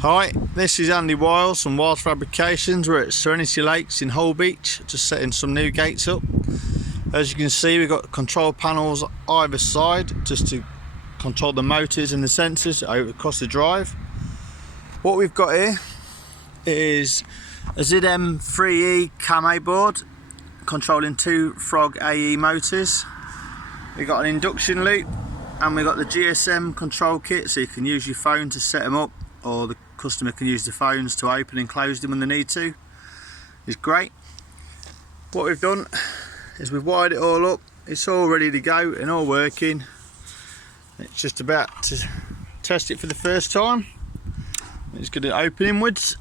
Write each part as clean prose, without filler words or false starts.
Hi, this is Andy Wiles from Wiles Fabrications. We're at Serenity Lakes in Hull Beach, just setting some new gates up. As you can see, we've got control panels either side just to control the motors and the sensors over across the drive. What we've got here is a ZM3E camo board controlling two Frog AE motors. We've got an induction loop and we've got the GSM control kit, so you can use your phone to set them up, or the customer can use the phones to open and close them when they need to. It's great. What we've done is we've wired it all up. It's all ready to go and all working. It's just about to test it for the first time. It's going to open inwards.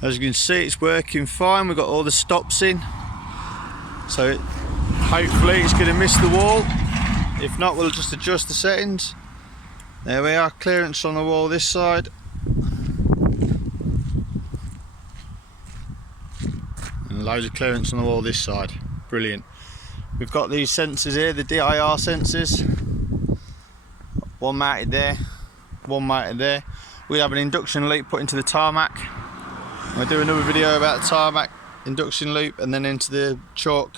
As you can see, it's working fine. We've got all the stops in, so hopefully it's going to miss the wall. If not, we'll just adjust the settings. There we are, clearance on the wall this side, and loads of clearance on the wall this side. Brilliant. We've got these sensors here, the DIR sensors, one mounted there, one mounted there. We have an induction loop put into the tarmac. I'll do another video about the tarmac induction loop, and then into the chalk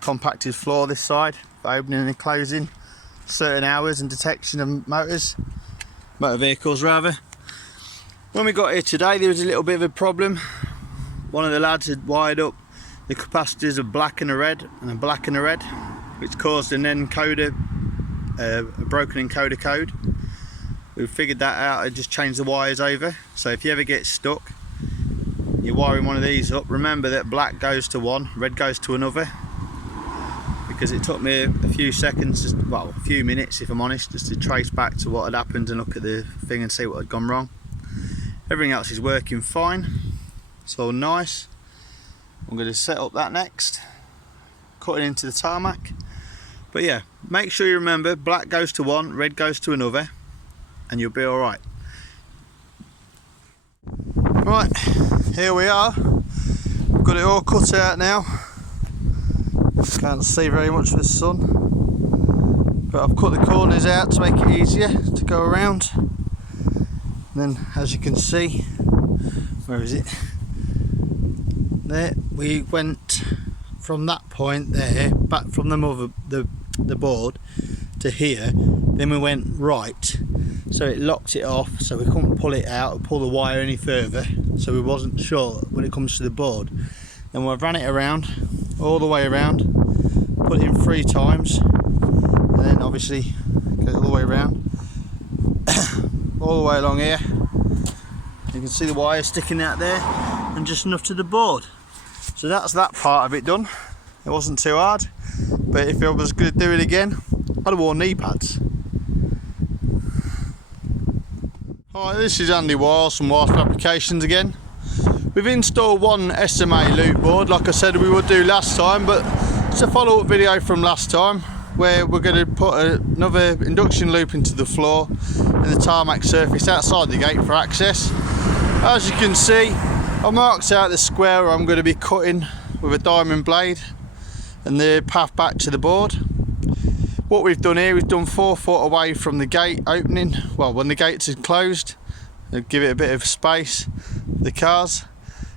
compacted floor this side for opening and closing certain hours and detection of motor vehicles rather. When we got here today, there was a little bit of a problem. One of the lads had wired up the capacitors of black and a red, which caused an encoder, a broken encoder code. We figured that out and just changed the wires over. So if you ever get stuck, you're wiring one of these up, remember that black goes to one, red goes to another, because it took me a few seconds, well, a few minutes if I'm honest, just to trace back to what had happened and look at the thing and see what had gone wrong. Everything else is working fine, it's all nice. I'm going to set up that next, cut it into the tarmac. But yeah, make sure you remember black goes to one, red goes to another, and you'll be alright. Right, here we are. We've got it all cut out now. Can't see very much with the sun, but I've cut the corners out to make it easier to go around. And then, as you can see, where is it? There, we went from that point there, back from the board to here. Then we went right, so it locked it off, so we couldn't pull it out or pull the wire any further, so we wasn't sure when it comes to the board. Then we ran it around, all the way around, put it in 3 times, and then obviously goes all the way around, all the way along here. You can see the wire sticking out there, and just enough to the board. So that's that part of it done. It wasn't too hard, but if I was going to do it again, I'd have worn knee pads. Hi, this is Andy Wiles from Wiles Fabrications again. We've installed one SMA loop board like I said we would do last time, but it's a follow-up video from last time where we're going to put another induction loop into the floor and the tarmac surface outside the gate for access. As you can see, I marked out the square where I'm going to be cutting with a diamond blade and the path back to the board. What we've done here, we've done 4 foot away from the gate opening, well, when the gates are closed, give it a bit of space for the cars,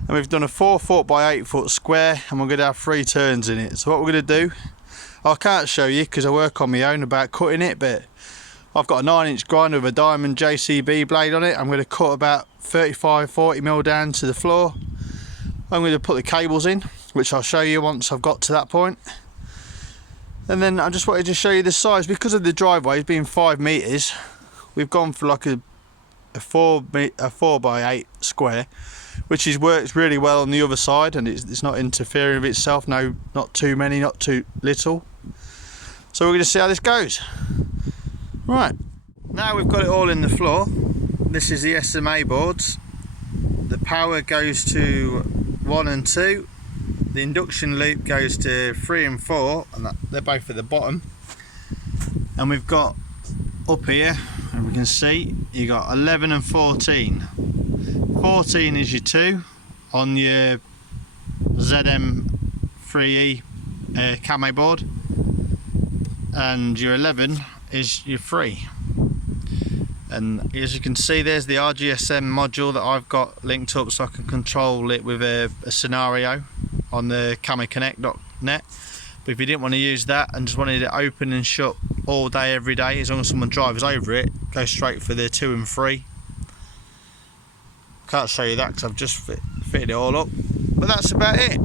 and we've done a 4 foot by 8 foot square, and we're going to have 3 turns in it. So what we're going to do, I can't show you because I work on my own about cutting it, but I've got a 9-inch grinder with a diamond JCB blade on it. I'm going to cut about 35-40mm down to the floor. I'm going to put the cables in, which I'll show you once I've got to that point. And then I just wanted to show you the size. Because of the driveways being 5 metres, we've gone for like a 4 by 8 square, which works really well on the other side, and it's not interfering with itself. No, not too many, not too little. So we're going to see how this goes. Right, now we've got it all in the floor. This is the SMA boards. The power goes to 1 and 2. The induction loop goes to 3 and 4, and they're both at the bottom. And we've got up here, and we can see you got 11 and 14. 14 is your 2 on your ZM3E camo board, and your 11 is your 3. And as you can see, there's the RGSM module that I've got linked up so I can control it with a scenario on the camiconnect.net. But if you didn't want to use that and just wanted it open and shut all day every day, as long as someone drives over it, go straight for the 2 and 3. Can't show you that because I've just fitted it all up, but that's about it.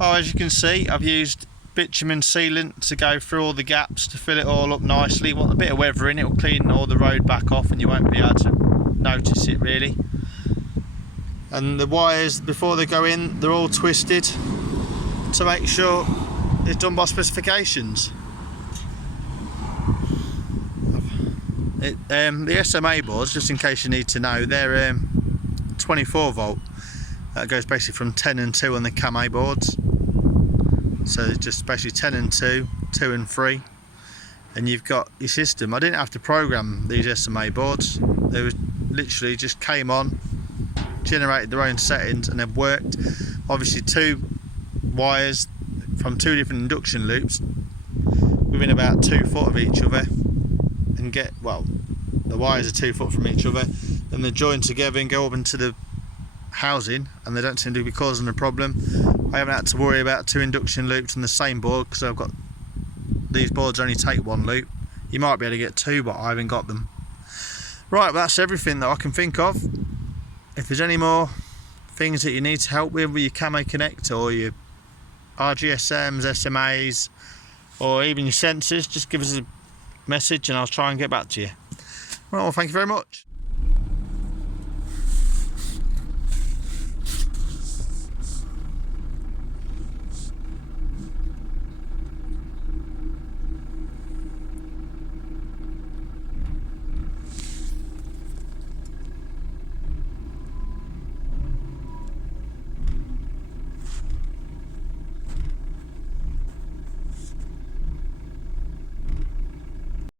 Oh, as you can see, I've used bitumen sealant to go through all the gaps to fill it all up nicely. Want a bit of weathering, it'll clean all the road back off and you won't be able to notice it really. And the wires, before they go in, they're all twisted to make sure it's done by specifications. The SMA boards, just in case you need to know, they're 24 volt. That goes basically from 10 and 2 on the camo boards. So it's just basically 10 and 2, 2 and 3, and you've got your system. I didn't have to program these SMA boards. They were literally just came on, generated their own settings, and they've worked. Obviously 2 wires from 2 different induction loops within about 2 foot of each other, and the wires are 2 foot from each other, then they're joined together and go up into the housing, and they don't seem to be causing a problem. I haven't had to worry about 2 induction loops on the same board because I've got these boards only take 1 loop. You might be able to get 2, but I haven't got them. Right, well, that's everything that I can think of. If there's any more things that you need help with your Camo Connect or your RGSMs, SMAs, or even your sensors, just give us a message and I'll try and get back to you. Right, well, thank you very much.